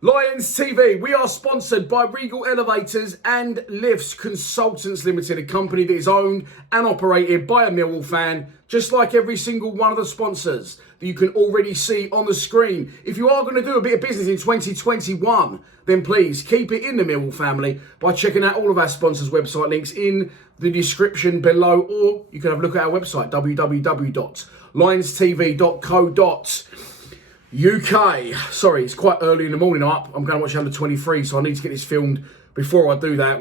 Lions TV, we are sponsored by Regal Elevators and Lifts Consultants Limited, a company that is owned and operated by a Millwall fan, just like every single one of the sponsors that you can already see on the screen. If you are going to do a bit of business in 2021, then please keep it in the Millwall family by checking out all of our sponsors' website links in the description below, or you can have a look at our website, www.lionstv.co.uk. Sorry, it's quite early in the morning. I'm going to watch under 23, so I need to get this filmed before I do that,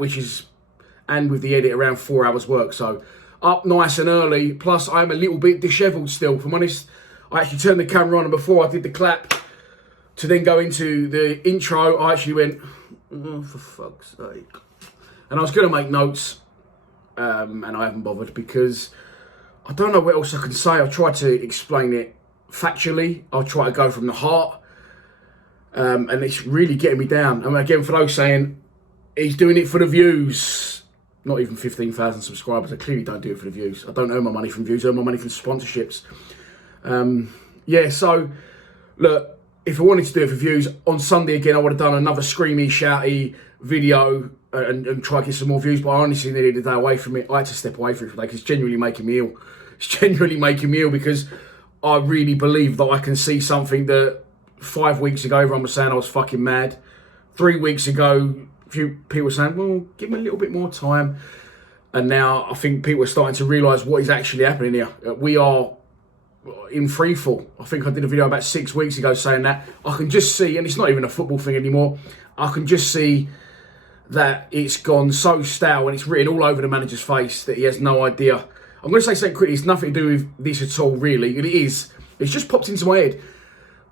and with the edit around 4 hours work. So up nice and early, plus I'm a little bit dishevelled still, if I'm honest. I actually turned the camera on, and before I did the clap to then go into the intro, I actually went, oh, for fuck's sake. And I was going to make notes, and I haven't bothered because I don't know what else I can say. I've tried to explain it factually. I'll try to go from the heart, and it's really getting me down. I mean, again, for those saying he's doing it for the views, not even 15,000 subscribers. I clearly don't do it for the views. I don't earn my money from views. I earn my money from sponsorships. Yeah, so look, if I wanted to do it for views, on Sunday again I would have done another screamy, shouty video and try to get some more views, but I honestly needed a day away from it. I had to step away from it for that because it's genuinely making me ill. It's genuinely making me ill because I really believe that I can see something that 5 weeks ago everyone was saying I was fucking mad. 3 weeks ago, a few people were saying, well, give me a little bit more time. And now I think people are starting to realise what is actually happening here. We are in free fall. I think I did a video about 6 weeks ago saying that. I can just see, and it's not even a football thing anymore, I can just see that it's gone so stale and it's written all over the manager's face that he has no idea. I'm going to say something quickly, it's nothing to do with this at all, really. And it is. It's just popped into my head.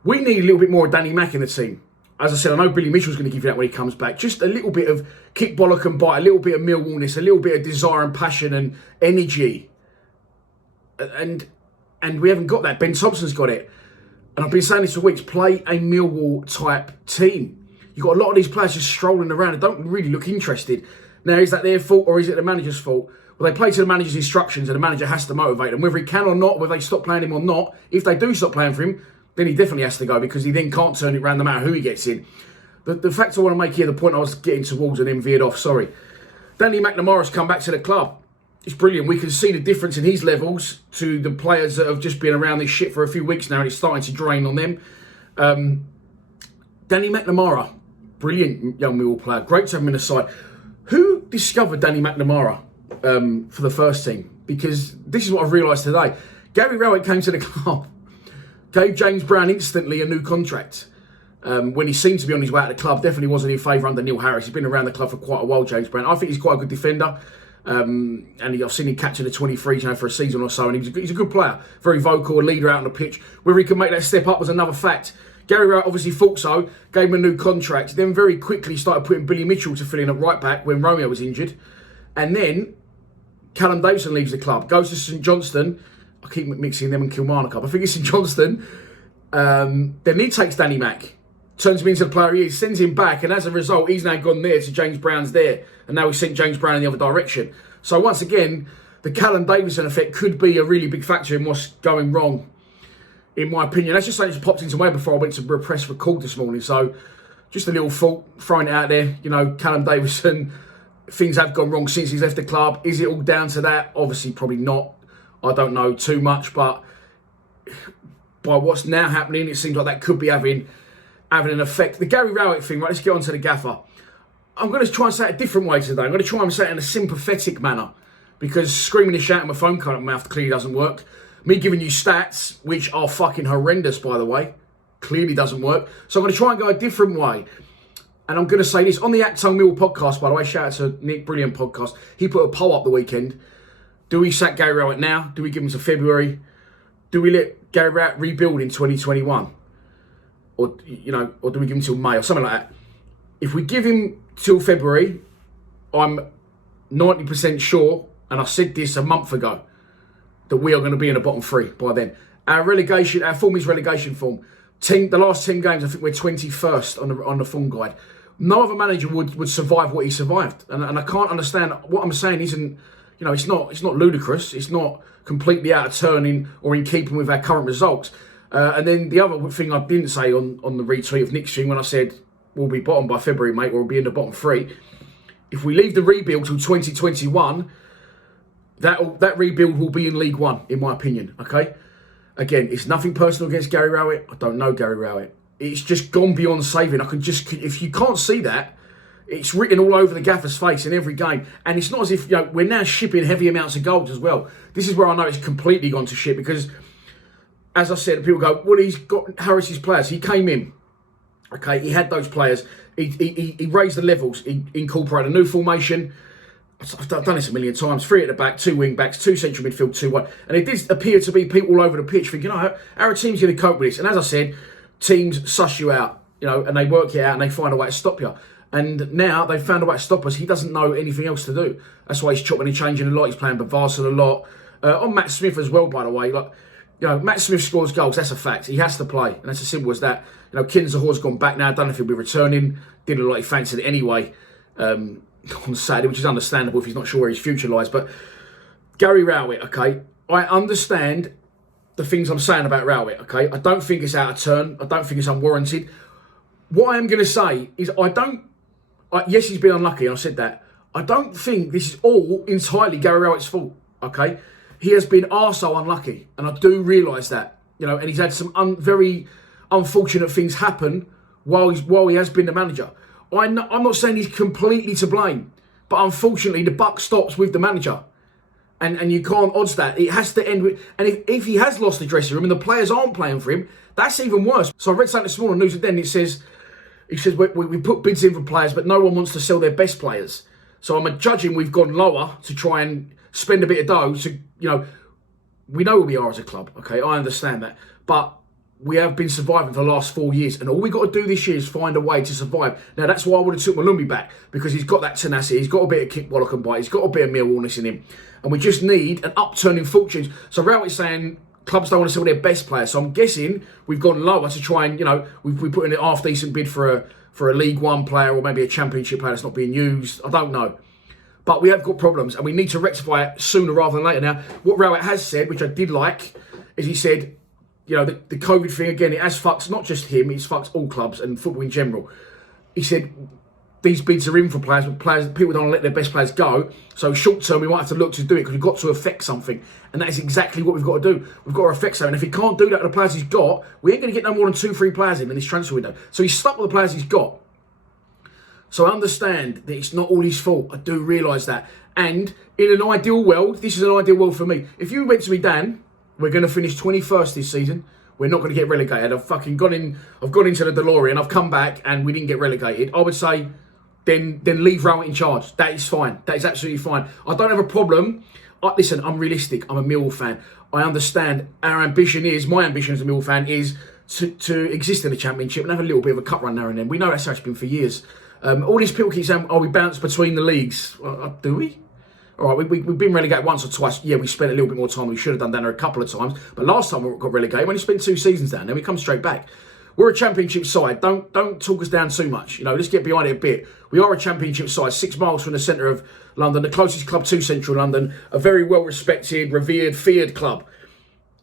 We need a little bit more of Danny Mack in the team. As I said, I know Billy Mitchell's going to give you that when he comes back. Just a little bit of kick, bollock and bite, a little bit of Millwallness, a little bit of desire and passion and energy. And we haven't got that. Ben Thompson's got it. And I've been saying this for weeks. Play a Millwall-type team. You've got a lot of these players just strolling around and don't really look interested. Now, is that their fault or is it the manager's fault? Well, they play to the manager's instructions and the manager has to motivate them. Whether he can or not, whether they stop playing him or not, if they do stop playing for him, then he definitely has to go because he then can't turn it around no matter who he gets in. The fact I want to make here, the point I was getting towards and then veered off, sorry. Danny McNamara's come back to the club. It's brilliant. We can see the difference in his levels to the players that have just been around this shit for a few weeks now and it's starting to drain on them. Danny McNamara, brilliant young Millwall player. Great to have him in the side. Who discovered Danny McNamara for the first team? Because this is what I've realised today. Gary Rowett came to the club, gave James Brown instantly a new contract. When he seemed to be on his way out of the club, definitely wasn't in favour under Neil Harris. He's been around the club for quite a while, James Brown. I think he's quite a good defender. And I've seen him catching the 23s for a season or so, and he's a good player, very vocal, a leader out on the pitch. Whether he can make that step up was another fact. Gary Rowett obviously thought so, gave him a new contract, then very quickly started putting Billy Mitchell to fill in at right back when Romeo was injured, and then Callum Davison leaves the club, goes to St Johnstone. I keep mixing them and Kilmarnock up. I think it's St Johnstone. Then he takes Danny Mack, turns him into the player he is, sends him back, and as a result, he's now gone there to James Brown's there, and now he's sent James Brown in the other direction. So once again, the Callum Davison effect could be a really big factor in what's going wrong, in my opinion. That's just something that popped into my head before I went to press record this morning. So just a little thought, throwing it out there. You know, Callum Davison, things have gone wrong since he's left the club. Is it all down to that? Obviously, probably not. I don't know too much, but by what's now happening, it seems like that could be having an effect. The Gary Rowett thing, right, let's get on to the gaffer. I'm going to try and say it a different way today. I'm going to try and say it in a sympathetic manner because screaming and shouting my phone card at my mouth clearly doesn't work. Me giving you stats, which are fucking horrendous, by the way, clearly doesn't work. So I'm going to try and go a different way. And I'm going to say this on the Acton Mill podcast, by the way, shout out to Nick, brilliant podcast. He put a poll up the weekend. Do we sack Gary Rowett now? Do we give him to February? Do we let Gary Rowett rebuild in 2021? Or do we give him till May or something like that? If we give him till February, I'm 90% sure, and I said this a month ago, that we are going to be in the bottom three by then. Our form is relegation form. The last 10 games, I think we're 21st on the form guide. No other manager would survive what he survived, and I can't understand. What I'm saying isn't, it's not ludicrous. It's not completely out of turn or in keeping with our current results. And then the other thing I didn't say on the retweet of Nick's stream when I said we'll be bottom by February, mate. We'll be in the bottom 3. If we leave the rebuild till 2021, that rebuild will be in League One, in my opinion, okay? Again, it's nothing personal against Gary Rowett. I don't know Gary Rowett. It's just gone beyond saving. If you can't see that, it's written all over the gaffer's face in every game. And it's not as if, we're now shipping heavy amounts of goals as well. This is where I know it's completely gone to shit because, as I said, people go, well, he's got Harris's players. He came in, okay, he had those players. He raised the levels. He incorporated a new formation. I've done this a million times. 3 at the back, 2 wing backs, 2 central midfield, 2 wide. And it did appear to be people all over the pitch thinking, our team's going to cope with this. And as I said, teams suss you out, and they work it out and they find a way to stop you. And now they've found a way to stop us. He doesn't know anything else to do. That's why he's chopping and changing a lot. He's playing Bavarsson a lot. On Matt Smith as well, by the way. Matt Smith scores goals. That's a fact. He has to play. And that's as simple as that. Kinzahor's gone back now. I don't know if he'll be returning. Didn't look like he fancied it anyway on Saturday, which is understandable if he's not sure where his future lies. But Gary Rowett, okay, I understand the things I'm saying about Rowett, okay? I don't think it's out of turn. I don't think it's unwarranted. What I am going to say is yes, he's been unlucky, and I said that. I don't think this is all entirely Gary Rowett's fault, okay? He has been arsehole unlucky, and I do realise that, and he's had some very unfortunate things happen while he has been the manager. I'm not saying he's completely to blame, but unfortunately the buck stops with the manager. And you can't odds that. It has to end with... And if he has lost the dressing room and the players aren't playing for him, that's even worse. So I read something this morning, News at Den, it says we put bids in for players, but no one wants to sell their best players. So I'm judging we've gone lower to try and spend a bit of dough. So, we know where we are as a club, okay? I understand that. But we have been surviving for the last 4 years, and all we've got to do this year is find a way to survive. Now, that's why I would have took Malumbi back, because he's got that tenacity, he's got a bit of kick, bollock and bite, he's got a bit of Millwallness in him, and we just need an upturn in fortunes. So Rowett is saying clubs don't want to sell their best players, so I'm guessing we've gone lower to try and, we put in a half-decent bid for a League One player or maybe a Championship player that's not being used. I don't know. But we have got problems, and we need to rectify it sooner rather than later. Now, what Rowett has said, which I did like, is he said, the COVID thing, again, it has fucked not just him, it's fucked all clubs and football in general. He said these bids are in for players, but people don't want to let their best players go. So short term, we might have to look to do it because we've got to affect something. And that is exactly what we've got to do. We've got to affect something. And if he can't do that with the players he's got, we ain't going to get no more than 2-3 players in this transfer window. So he's stuck with the players he's got. So I understand that it's not all his fault. I do realise that. And in an ideal world, this is an ideal world for me. If you went to me, Dan, we're going to finish 21st this season. We're not going to get relegated. I've gone into the DeLorean. I've come back and we didn't get relegated. I would say, then leave Rowett in charge. That is fine. That is absolutely fine. I don't have a problem. Listen, I'm realistic. I'm a Millwall fan. I understand my ambition as a Millwall fan is to exist in the Championship and have a little bit of a cup run now and then. We know that's how it's been for years. All these people keep saying, we bounce between the leagues. Do we? All right, we've been relegated once or twice. Yeah, we spent a little bit more time. We should have done down there a couple of times. But last time we got relegated, we only spent 2 seasons down there. We come straight back. We're a Championship side. Don't talk us down too much. Let's get behind it a bit. We are a Championship side, 6 miles from the centre of London, the closest club to central London, a very well-respected, revered, feared club.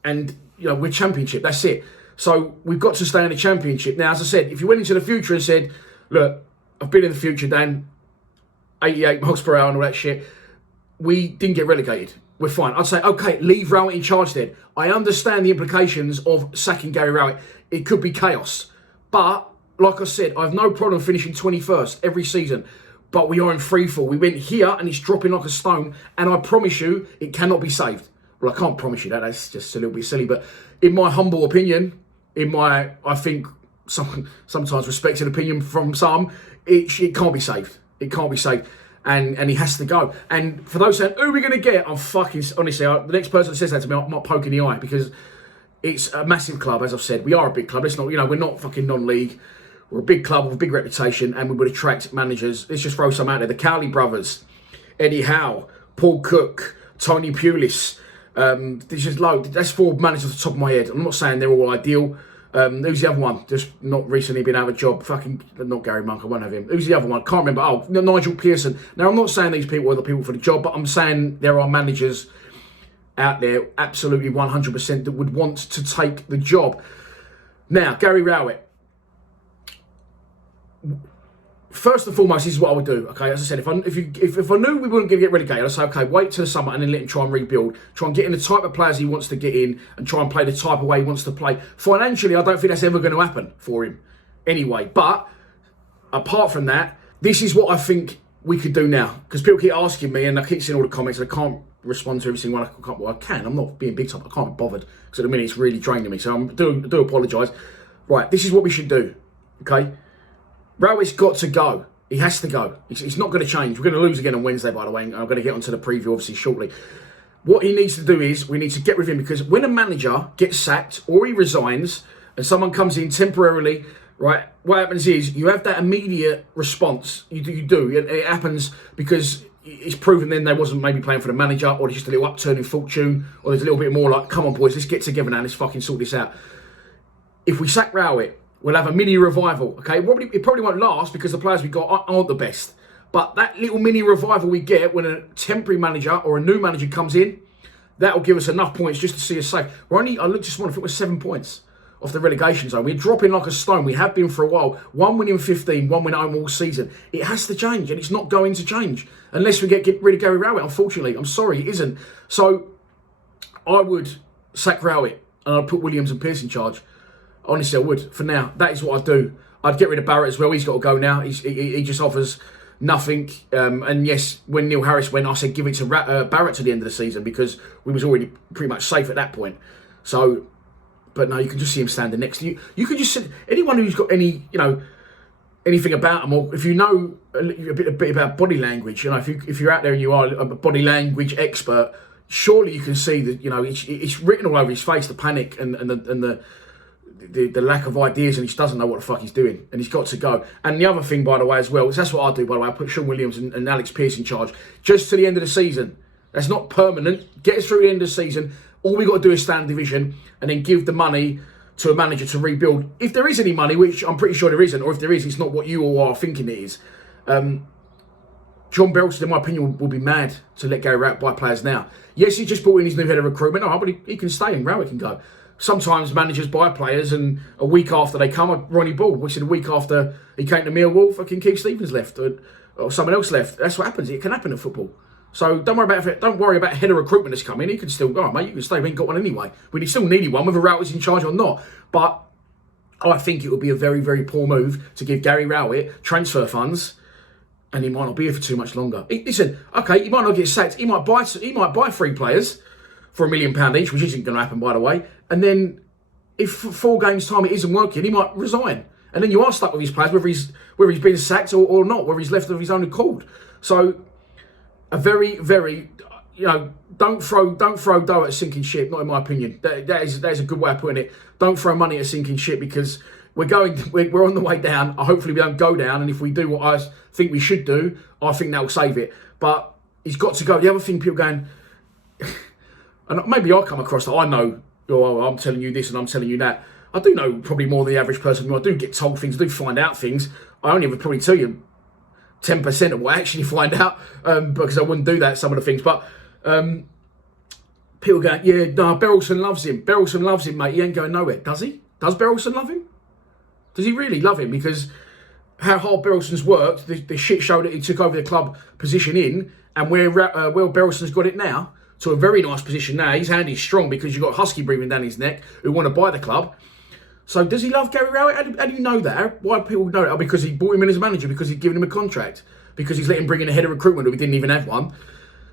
And, we're Championship. That's it. So we've got to stay in the Championship. Now, as I said, if you went into the future and said, look, I've been in the future, Dan, 88 miles per hour and all that shit, we didn't get relegated. We're fine. I'd say, okay, leave Rowett in charge then. I understand the implications of sacking Gary Rowett. It could be chaos. But, like I said, I have no problem finishing 21st every season. But we are in freefall. We went here and it's dropping like a stone. And I promise you, it cannot be saved. Well, I can't promise you that. That's just a little bit silly. But in my humble opinion, I think, sometimes respected opinion from some, it can't be saved. It can't be saved. And he has to go. And for those saying, who are we going to get? I'm fucking... Honestly, the next person that says that to me, I'm not poking the eye because it's a massive club, as I've said. We are a big club. It's not, we're not fucking non-league. We're a big club with a big reputation and we would attract managers. Let's just throw some out there. The Cowley brothers, Eddie Howe, Paul Cook, Tony Pulis. There's just loads. That's 4 managers off the top of my head. I'm not saying they're all ideal. Who's the other one? Just not recently been out of a job. Fucking, not Gary Monk, I won't have him. Who's the other one? Can't remember. Oh, Nigel Pearson. Now, I'm not saying these people are the people for the job, but I'm saying there are managers out there, absolutely 100%, that would want to take the job. Now, Gary Rowett. first and foremost, this is what I would do. Okay, as I said, if I knew we weren't going to get relegated, I'd say, okay, wait till the summer and then let him try and rebuild. Try and get in the type of players he wants to get in and try and play the type of way he wants to play. Financially, I don't think that's ever going to happen for him anyway. But apart from that, this is what I think we could do now. Because people keep asking me and I keep seeing all the comments and I can't respond to every single one. Well, I can. I'm not being big time. I can't be bothered because at the minute it's really draining me. So I do apologise. Right, this is what we should do. Okay? Rowett's got to go. He has to go. It's not going to change. We're going to lose again on Wednesday, by the way. And I'm going to get onto the preview, obviously, shortly. What he needs to do is we need to get rid of him because when a manager gets sacked or he resigns and someone comes in temporarily, right, what happens is you have that immediate response. You do. It happens because it's proven then they wasn't maybe playing for the manager or there's just a little upturn in fortune or there's a little bit more like, come on, boys, let's get together now and let's fucking sort this out. If we sack Rowett, we'll have a mini revival, okay? It probably won't last because the players we got aren't the best. But that little mini revival we get when a temporary manager or a new manager comes in, that'll give us enough points just to see us safe. I looked this morning, I think we're 7 points off the relegation zone. We're dropping like a stone. We have been for a while. 1 win in 15, 1 win home all season. It has to change, and it's not going to change unless we get rid of Gary Rowett, unfortunately. I'm sorry, it isn't. So I would sack Rowett, and I'd put Williams and Pearce in charge. Honestly, I would. For now, that is what I'd do. I'd get rid of Barrett as well. He's got to go now. He just offers nothing. And yes, when Neil Harris went, I said give it to Barrett to the end of the season because we was already pretty much safe at that point. So, but no, you can just see him standing next to you. You can just see anyone who's got any, anything about him, or if you know a bit about body language, if you're out there and you are a body language expert, surely you can see that it's written all over his face, the panic and the lack of ideas, and he doesn't know what the fuck he's doing, and he's got to go. And the other thing, by the way, as well, is that's what I do, by the way. I put Sean Williams and Alex Pearce in charge just to the end of the season. That's not permanent. Get us through the end of the season. All we got to do is stay in division and then give the money to a manager to rebuild. If there is any money, which I'm pretty sure there isn't, or if there is, it's not what you all are thinking it is. John Berylson, in my opinion, will be mad to let Gary Rowett buy players now. Yes, he just brought in his new head of recruitment. Oh, but he can stay and Rowett can go. Sometimes managers buy players and a week after they come, Ronnie Ball, which is a week after he came to Millwall, fucking Keith Stevens left or someone else left. That's what happens. It can happen in football. So don't worry about head of recruitment that's coming. He can still go, mate, you can stay. We ain't got one anyway. We still needed one, whether Rowett's in charge or not. But I think it would be a very, very poor move to give Gary Rowett transfer funds, and he might not be here for too much longer. Listen, okay, he might not get sacked. He might buy 3 players for £1 million each, which isn't going to happen, by the way. And then, if for 4 games' time it isn't working, he might resign. And then you are stuck with his players, whether he's been sacked or not, whether he's left of his own accord. So, a very, very, don't throw dough at a sinking ship. Not in my opinion. That is a good way of putting it. Don't throw money at a sinking ship because we're on the way down. Hopefully we don't go down. And if we do what I think we should do, I think that will save it. But he's got to go. The other thing, people going, and maybe I come across that I know. Oh, I'm telling you this and I'm telling you that. I do know probably more than the average person. I do get told things, I do find out things. I only ever probably tell you 10% of what I actually find out because I wouldn't do that, some of the things. But people go, yeah, no, Berylson loves him. Berylson loves him, mate. He ain't going nowhere. Does he? Does Berylson love him? Does he really love him? Because how hard Berylson's worked, the shit show that he took over the club position in, and where Berylson's got it now, to a very nice position now. His hand is strong because you've got Husky breathing down his neck who want to buy the club. So does he love Gary Rowett? How do you know that? Why do people know that? Oh, because he brought him in as manager, because he'd given him a contract, because he's let him bring in a head of recruitment who we didn't even have one.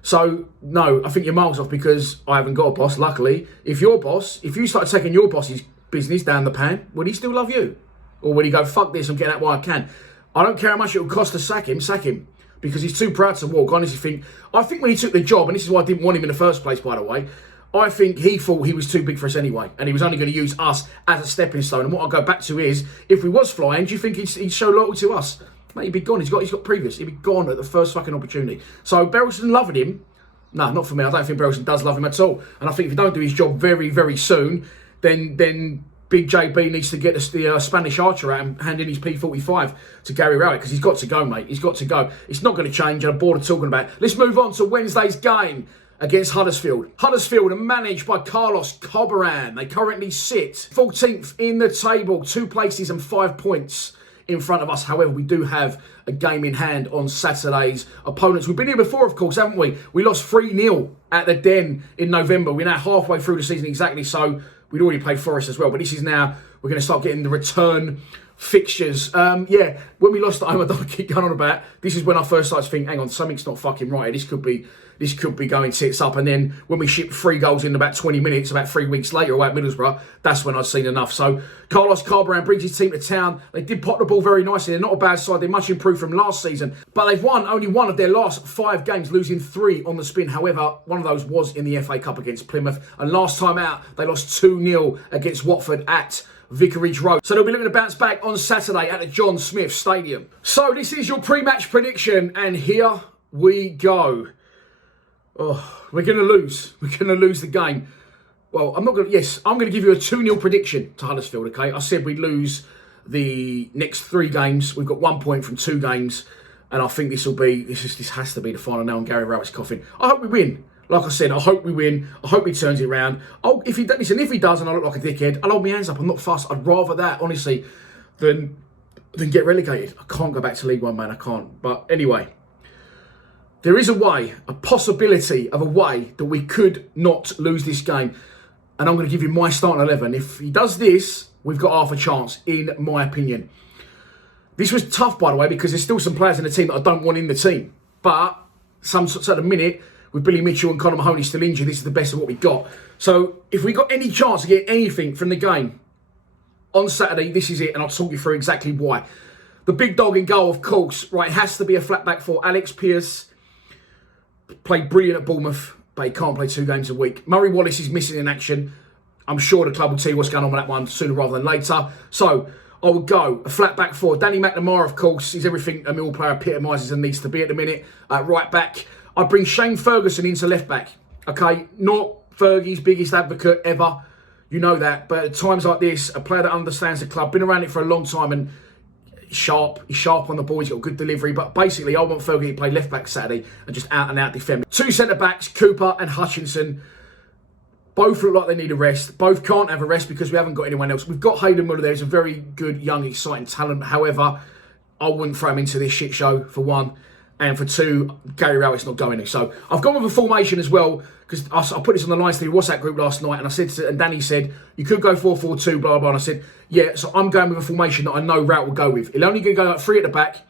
So, no, I think you're miles off because I haven't got a boss, luckily. If you start taking your boss's business down the pan, would he still love you? Or would he go, fuck this, I'm getting out while I can? I don't care how much it will cost to sack him. Because he's too proud to walk. Honestly, I think when he took the job, and this is why I didn't want him in the first place, by the way, I think he thought he was too big for us anyway, and he was only going to use us as a stepping stone. And what I go back to is, if we was flying, do you think he'd show loyalty to us? Mate, he'd be gone. He's got previous. He'd be gone at the first fucking opportunity. So Berylson loving him? No, not for me. I don't think Berylson does love him at all. And I think if he don't do his job very, very soon, then Big JB needs to get the Spanish archer out and hand in his P45 to Gary Rowett, because he's got to go, mate. He's got to go. It's not going to change, and I'm bored of talking about it. Let's move on to Wednesday's game against Huddersfield. Huddersfield are managed by Carlos Corberán. They currently sit 14th in the table, 2 places and 5 points in front of us. However, we do have a game in hand on Saturday's opponents. We've been here before, of course, haven't we? We lost 3-0 at the Den in November. We're now halfway through the season exactly, so we'd already played Forest as well. But this is now, we're going to start getting the return fixtures. Yeah, when we lost at home, I don't keep going on about, this is when I first started to think, hang on, something's not fucking right. This could be going tits up. And then when we shipped 3 goals in about 20 minutes, about 3 weeks later away at Middlesbrough, that's when I'd seen enough. So Carlos Carbrand brings his team to town. They did pot the ball very nicely. They're not a bad side. They're much improved from last season. But they've won only 1 of their last 5 games, losing 3 on the spin. However, one of those was in the FA Cup against Plymouth. And last time out, they lost 2-0 against Watford at Vicarage Road. So they'll be looking to bounce back on Saturday at the John Smith Stadium. So this is your pre-match prediction, and here we go. Oh, we're going to lose. We're going to lose the game. Well, I'm going to give you a 2-0 prediction to Huddersfield, okay? I said we'd lose the next 3 games. We've got 1 point from 2 games, and I think this has to be the final nail on Gary Rowett's coffin. I hope we win. Like I said, I hope we win. I hope he turns it around. Oh, if he does and I look like a dickhead, I'll hold my hands up. I'm not fussed. I'd rather that, honestly, than get relegated. I can't go back to League One, man. I can't. But anyway, there is a possibility of a way that we could not lose this game. And I'm going to give you my starting 11. If he does this, we've got half a chance, in my opinion. This was tough, by the way, because there's still some players in the team that I don't want in the team. But at the minute, with Billy Mitchell and Conor Mahoney still injured, this is the best of what we got. So if we got any chance to get anything from the game on Saturday, this is it, and I'll talk you through exactly why. The big dog in goal, of course, right, has to be a flat back 4. Alex Pearce played brilliant at Bournemouth, but he can't play 2 games a week. Murray Wallace is missing in action. I'm sure the club will tell you what's going on with that one sooner rather than later. So I would go a flat back 4. Danny McNamara, of course, is everything a Mill player epitomises and needs to be at the minute. Right back, I bring Shane Ferguson into left back. Okay, not Fergie's biggest advocate ever. You know that. But at times like this, a player that understands the club, been around it for a long time and sharp. He's sharp on the ball. He's got good delivery. But basically, I want Fergie to play left back Saturday and just out and out defend. 2 centre backs, Cooper and Hutchinson. Both look like they need a rest. Both can't have a rest because we haven't got anyone else. We've got Hayden Muller there. He's a very good, young, exciting talent. However, I wouldn't throw him into this shit show, for 1. And for 2, Gary Rowett's not going to. So I've gone with a formation as well, because I put this on the Lions TV WhatsApp group last night, and I said and Danny said, you could go 4-4-2, blah, blah, and I said, yeah, so I'm going with a formation that I know Rout will go with. He'll only going to go like 3 at the back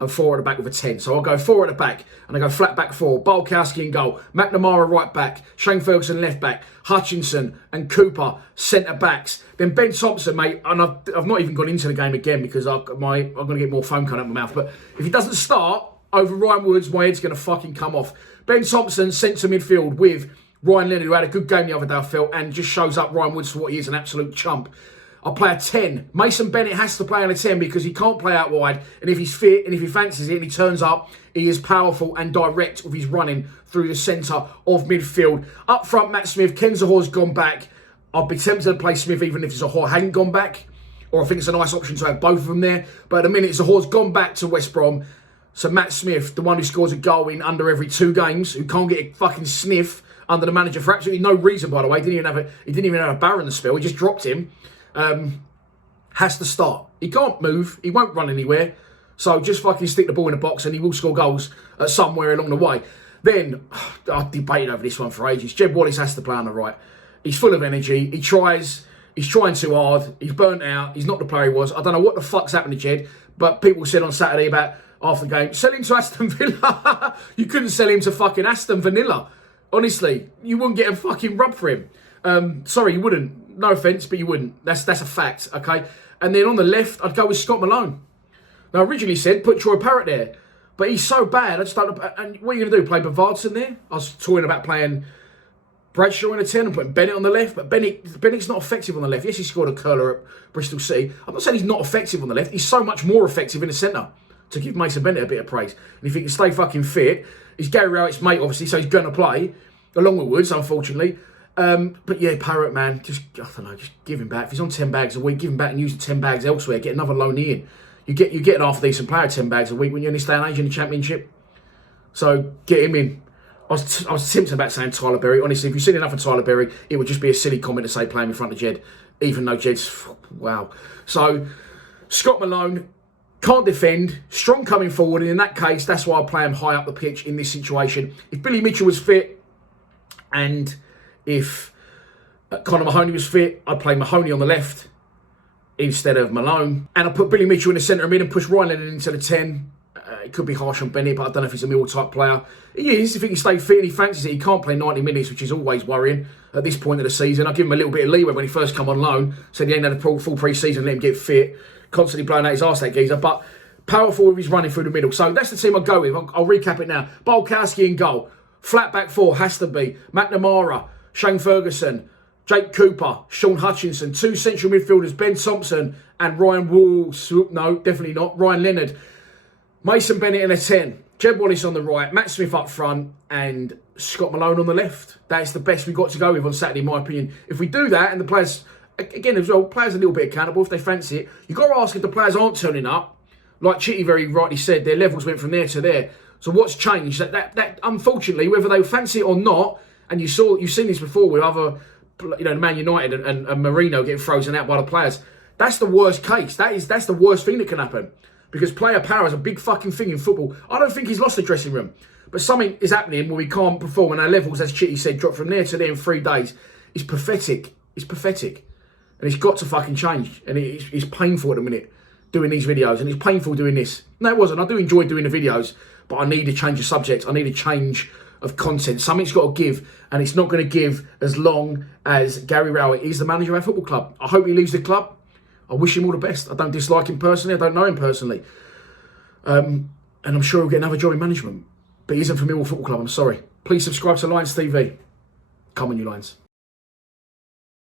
and 4 at the back with a 10. So I'll go 4 at the back, and I go flat back 4. Bulkowski in goal, McNamara right back, Shane Ferguson left back, Hutchinson and Cooper centre backs. Then Ben Thompson, mate, and I've not even gone into the game again because I'm going to get more foam coming out of my mouth. But if he doesn't start over Ryan Woods, my head's going to fucking come off. Ben Thompson sent to midfield with Ryan Leonard, who had a good game the other day, I felt, and just shows up Ryan Woods for what he is, an absolute chump. I'll play a 10. Mason Bennett has to play on a 10 because he can't play out wide. And if he's fit and if he fancies it and he turns up, he is powerful and direct with his running through the centre of midfield. Up front, Matt Smith. Ken Zahore's gone back. I'd be tempted to play Smith even if Zahore hadn't gone back. Or I think it's a nice option to have both of them there. But at the minute, Zahore's gone back to West Brom. So Matt Smith, the one who scores a goal in under every 2 games, who can't get a fucking sniff under the manager for absolutely no reason, by the way. He didn't even have a barrow in the spell. He just dropped him. Has to start. He can't move. He won't run anywhere. So just fucking stick the ball in the box and he will score goals somewhere along the way. Then, I've debated over this one for ages. Jed Wallace has to play on the right. He's full of energy. He tries. He's trying too hard. He's burnt out. He's not the player he was. I don't know what the fuck's happened to Jed, but people said on Saturday about after the game, sell him to Aston Villa. You couldn't sell him to fucking Aston Vanilla. Honestly, you wouldn't get a fucking rub for him. Sorry, you wouldn't. No offence, but you wouldn't. That's a fact, okay? And then on the left, I'd go with Scott Malone. Now, I originally said put Troy Parrott there, but he's so bad. I just don't know. And what are you going to do? Play Bavardson there? I was talking about playing Bradshaw in a 10 and putting Bennett on the left, but Bennett's not effective on the left. Yes, he scored a curler at Bristol City. I'm not saying he's not effective on the left. He's so much more effective in the centre, to give Mason Bennett a bit of praise. And if he can stay fucking fit, he's Gary Rowett's mate, obviously, so he's going to play, along with Woods, unfortunately. But yeah, Parrott, man, just, I don't know, just give him back. If he's on 10 bags a week, give him back and use the 10 bags elsewhere. Get another loanee in. You get an half-decent player 10 bags a week when you're in this day and age in the Championship. So get him in. I was tempted about saying Tyler Berry. Honestly, if you've seen enough of Tyler Berry, it would just be a silly comment to say play him in front of Jed, even though Jed's, wow. So, Scott Malone, can't defend, strong coming forward, and in that case, that's why I play him high up the pitch in this situation. If Billy Mitchell was fit, and if Conor Mahoney was fit, I'd play Mahoney on the left instead of Malone. And I'd put Billy Mitchell in the centre of mid and push Ryan Leonard into the 10. It could be harsh on Bennett, but I don't know if he's a Mill type player. He is. If he can stay fit and he fancies it, he can't play 90 minutes, which is always worrying at this point of the season. I give him a little bit of leeway when he first come on loan. Said he ain't had a full pre-season, let him get fit. Constantly blowing out his arse, that geezer. But powerful with his running through the middle. So that's the team I'll go with. I'll recap it now. Bolkowski in goal. Flat back four has to be McNamara, Shane Ferguson, Jake Cooper, Sean Hutchinson. Two central midfielders, Ben Thompson and Ryan Walls. No, definitely not. Ryan Leonard. Mason Bennett in a 10. Jed Wallace on the right. Matt Smith up front. And Scott Malone on the left. That's the best we've got to go with on Saturday, in my opinion. If we do that, and the players, again as well, players are a little bit accountable if they fancy it. You've got to ask if the players aren't turning up. Like Chitty very rightly said, their levels went from there to there. So what's changed? That unfortunately, whether they fancy it or not, and you've seen this before with other, Man United and Marino getting frozen out by the players. That's the worst case. That's the worst thing that can happen. Because player power is a big fucking thing in football. I don't think he's lost the dressing room. But something is happening where we can't perform and our levels, as Chitty said, drop from there to there in 3 days. It's pathetic. It's pathetic. And it's got to fucking change. And it's painful at the minute doing these videos. And it's painful doing this. No, it wasn't. I do enjoy doing the videos. But I need a change of subject. I need a change of content. Something's got to give. And it's not going to give as long as Gary Rowett is the manager of our football club. I hope he leaves the club. I wish him all the best. I don't dislike him personally. I don't know him personally. And I'm sure he'll get another job in management. But he isn't for Millwall Football Club. I'm sorry. Please subscribe to Lions TV. Come on, you Lions.